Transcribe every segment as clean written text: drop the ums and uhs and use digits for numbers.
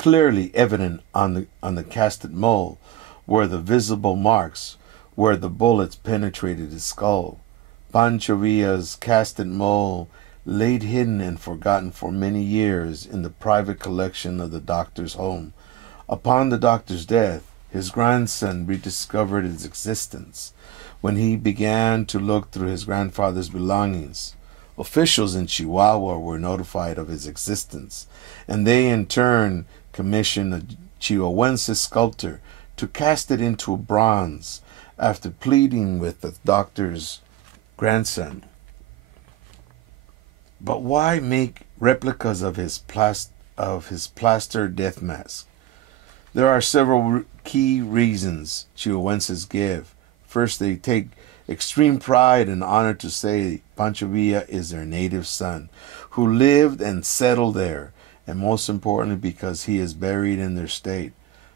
Clearly evident on the casted mole were the visible marks where the bullets penetrated his skull. Pancho Villa's casted mole laid hidden and forgotten for many years in the private collection of the doctor's home. Upon the doctor's death, his grandson rediscovered its existence. When he began to look through his grandfather's belongings, officials in Chihuahua were notified of his existence, and they in turn commissioned a Chihuahuense sculptor to cast it into bronze after pleading with the doctor's grandson. But why make replicas of his plaster death mask? There are several key reasons Chihuahuenses give. First, they take extreme pride and honor to say Pancho Villa is their native son, who lived and settled there, and most importantly because he is buried in their state.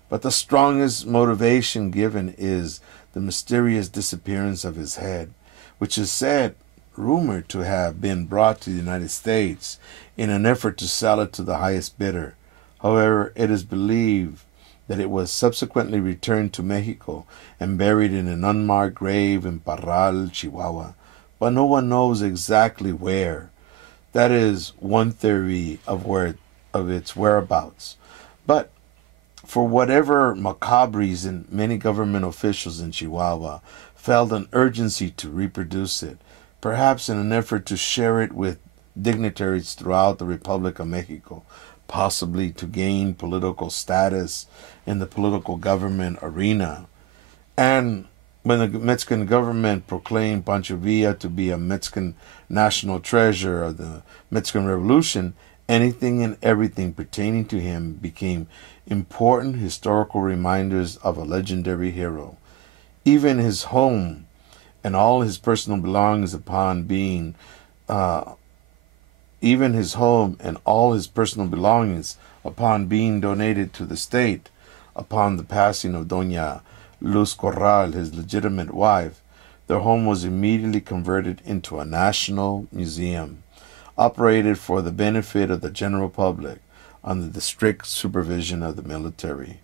But the strongest motivation given is the mysterious disappearance of his head, which is rumored to have been brought to the United States in an effort to sell it to the highest bidder. However, it is believed that it was subsequently returned to Mexico and buried in an unmarked grave in Parral, Chihuahua, but no one knows exactly where. That is one theory of its whereabouts. But for whatever macabre reason, many government officials in Chihuahua felt an urgency to reproduce it, perhaps in an effort to share it with dignitaries throughout the Republic of Mexico, possibly to gain political status in the political government arena. And when the Mexican government proclaimed Pancho Villa to be a Mexican national treasure of the Mexican Revolution, anything and everything pertaining to him became important historical reminders of a legendary hero. Even his home and all his personal belongings upon being donated to the state upon the passing of Doña Luz Corral, his legitimate wife, their home was immediately converted into a national museum, operated for the benefit of the general public under the strict supervision of the military.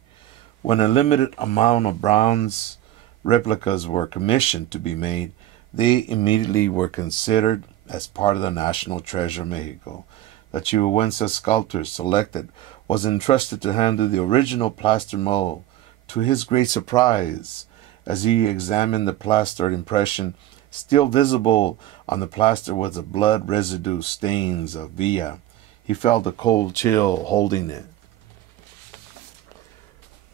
When a limited amount of bronze replicas were commissioned to be made, they immediately were considered as part of the National Treasure Mexico. The Chihuahuense sculptor selected was entrusted to handle the original plaster mold. To his great surprise, as he examined the plaster impression, still visible on the plaster was the blood residue stains of Villa. He felt a cold chill holding it.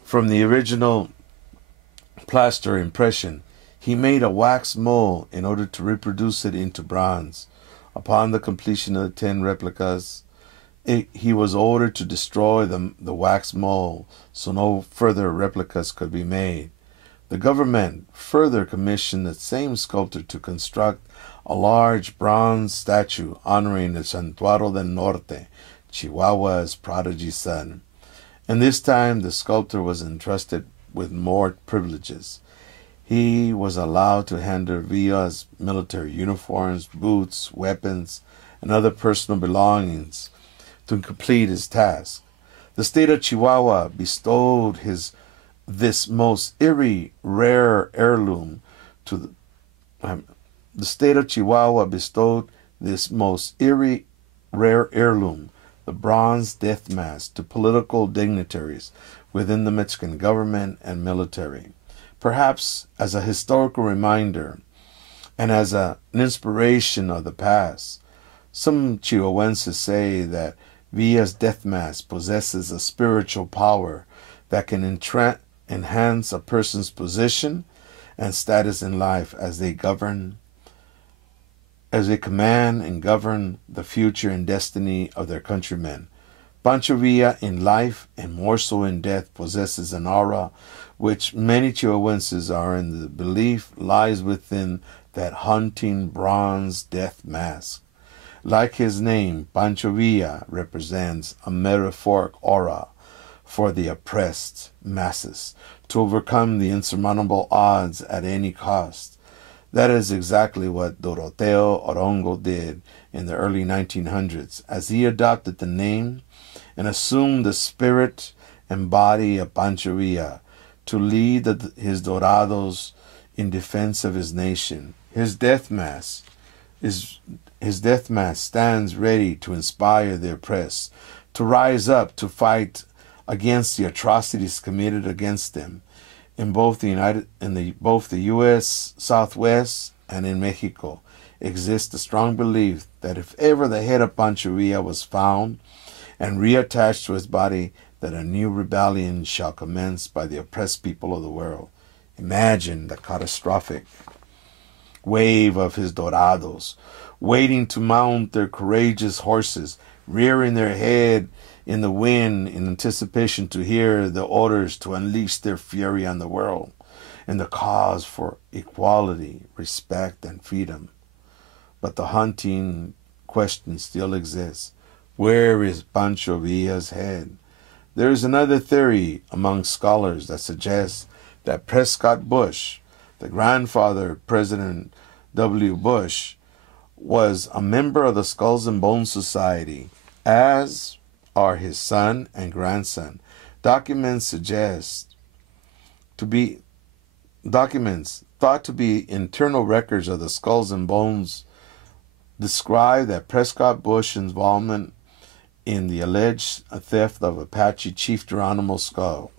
From the original plaster impression, he made a wax mold in order to reproduce it into bronze. Upon the completion of the 10 replicas, he was ordered to destroy the wax mold so no further replicas could be made. The government further commissioned the same sculptor to construct a large bronze statue honoring the Santuario del Norte, Chihuahua's prodigy son. And this time the sculptor was entrusted with more privileges. He was allowed to handle Villa's military uniforms, boots, weapons, and other personal belongings to complete his task. The state of Chihuahua bestowed this most eerie, rare heirloom to the state of Chihuahua bestowed this most eerie, rare heirloom, the bronze death mask, to political dignitaries within the Mexican government and military, perhaps as a historical reminder and as an inspiration of the past. Some Chihuahuenses say that Villa's death mask possesses a spiritual power that can enhance a person's position and status in life as they command and govern the future and destiny of their countrymen. Pancho Villa in life and more so in death possesses an aura which many Chihuahuenses are in the belief lies within that haunting bronze death mask. Like his name, Pancho Villa represents a metaphoric aura for the oppressed masses to overcome the insurmountable odds at any cost. That is exactly what Doroteo Orongo did in the early 1900s, as he adopted the name and assumed the spirit and body of Pancho Villa to lead his dorados in defense of his nation. His death mass stands ready to inspire the oppressed to rise up to fight against the atrocities committed against them in both the U.S. Southwest and in Mexico. Exists a strong belief that if ever the head of Pancho Villa was found and reattached to his body, that a new rebellion shall commence by the oppressed people of the world. Imagine the catastrophic wave of his dorados, waiting to mount their courageous horses, rearing their head in the wind in anticipation to hear the orders to unleash their fury on the world and the cause for equality, respect, and freedom. But the haunting question still exists. Where is Pancho Villa's head? There is another theory among scholars that suggests that Prescott Bush, the grandfather of President W. Bush, was a member of the Skulls and Bones Society, as are his son and grandson. Documents thought to be internal records of the Skulls and Bones describe that Prescott Bush's involvement in the alleged theft of Apache Chief Geronimo's skull.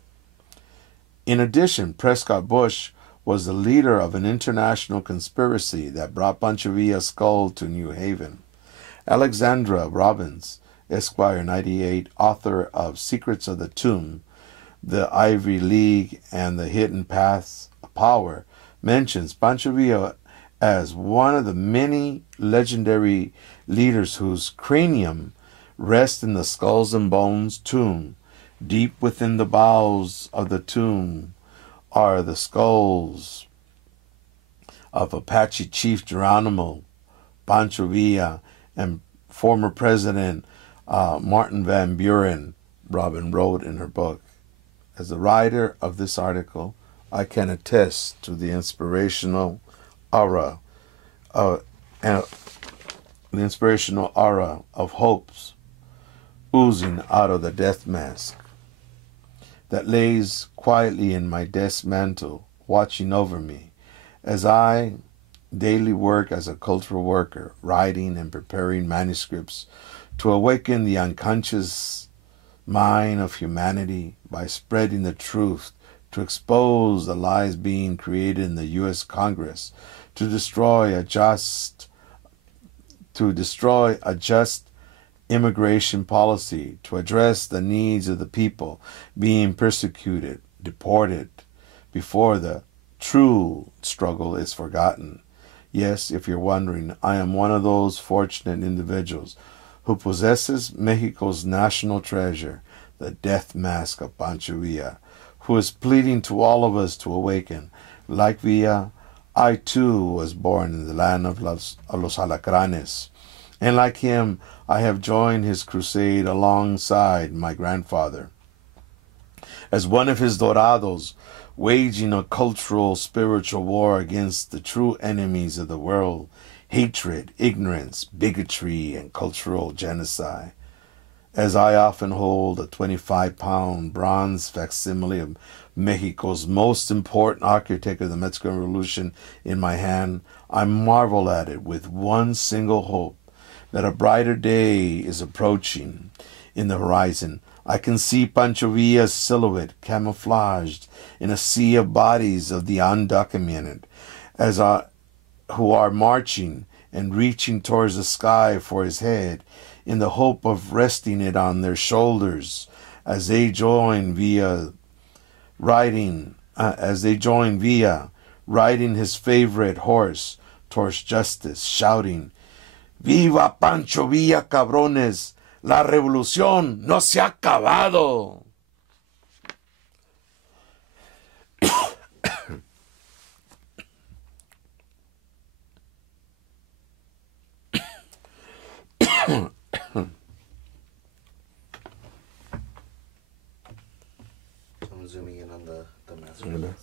In addition, Prescott Bush was the leader of an international conspiracy that brought Pancho Villa's skull to New Haven. Alexandra Robbins, Esquire 98, author of Secrets of the Tomb, The Ivory League, and The Hidden Paths of Power, mentions Pancho Villa as one of the many legendary leaders whose cranium rests in the Skulls and Bones tomb. Deep within the bowels of the tomb are the skulls of Apache Chief Geronimo, Pancho Villa, and former President Martin Van Buren, Robin wrote in her book. As the writer of this article, I can attest to the inspirational aura of hopes oozing out of the death mask that lays quietly in my desk mantle, watching over me as I daily work as a cultural worker, writing and preparing manuscripts to awaken the unconscious mind of humanity by spreading the truth, to expose the lies being created in the U.S. Congress, to destroy a just immigration policy, to address the needs of the people being persecuted, deported, before the true struggle is forgotten. Yes, if you're wondering, I am one of those fortunate individuals who possesses Mexico's national treasure, the death mask of Pancho Villa, who is pleading to all of us to awaken. Like Villa, I too was born in the land of los alacranes, and like him, I have joined his crusade alongside my grandfather. As one of his dorados, waging a cultural, spiritual war against the true enemies of the world, hatred, ignorance, bigotry, and cultural genocide. As I often hold a 25-pound bronze facsimile of Mexico's most important architect of the Mexican Revolution in my hand, I marvel at it with one single hope, that a brighter day is approaching in the horizon. I can see Pancho Villa's silhouette camouflaged in a sea of bodies of the undocumented, who are marching and reaching towards the sky for his head, in the hope of resting it on their shoulders as they join Villa riding his favorite horse towards justice, shouting, "Viva Pancho Villa, cabrones! La revolución no se ha acabado!" I'm zooming in on the master.